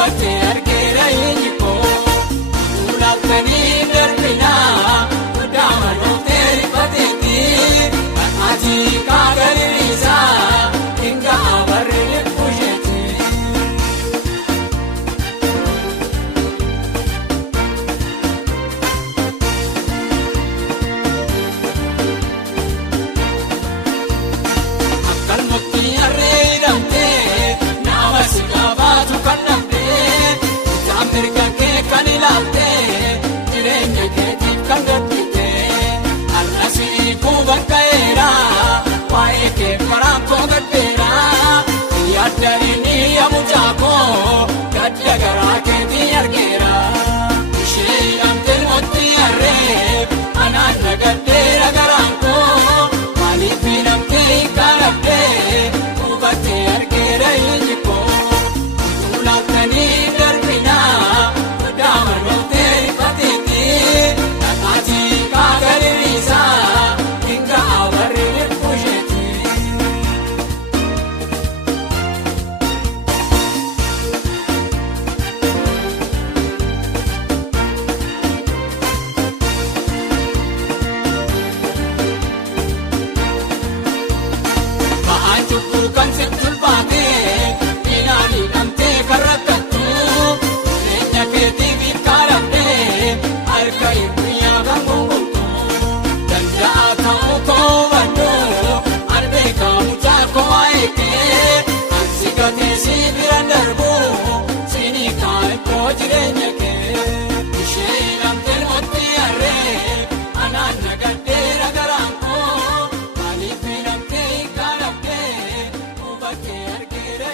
hubattee argeera eenyu koo ulaattanii darbinaa guddaa malootee rifateetti ati kaagariirisaa hinga abarree busheetti. Yaadanii amujaakoo gadda garaa keetii argeera ishee hidhamtee mootii harree anaan nagaddeera garaan koo maaliif hidhamtee hiikkaalabdee hubattee argeera eenyu koo ulaattanii darbinaa guddaa malootee rifateetti ati kaagariirisaa hinga abarree busheetti. Kan sitti baatee inaanii namtee karrakkattu reenya keetiif hiikkaalabdee harka hir'iyyaa kan gongontu danda'a ta'uu koo baddoo arbeekamu jaakoo waa'eekee ansi gatee si bira darbuu siinii kaa'ettoo jireenya kee ishee hidhamtee mootii harree anaan nagaddeera garaan koo maaliif hidhamtee hiikkaalabdee. Hubattee argeera.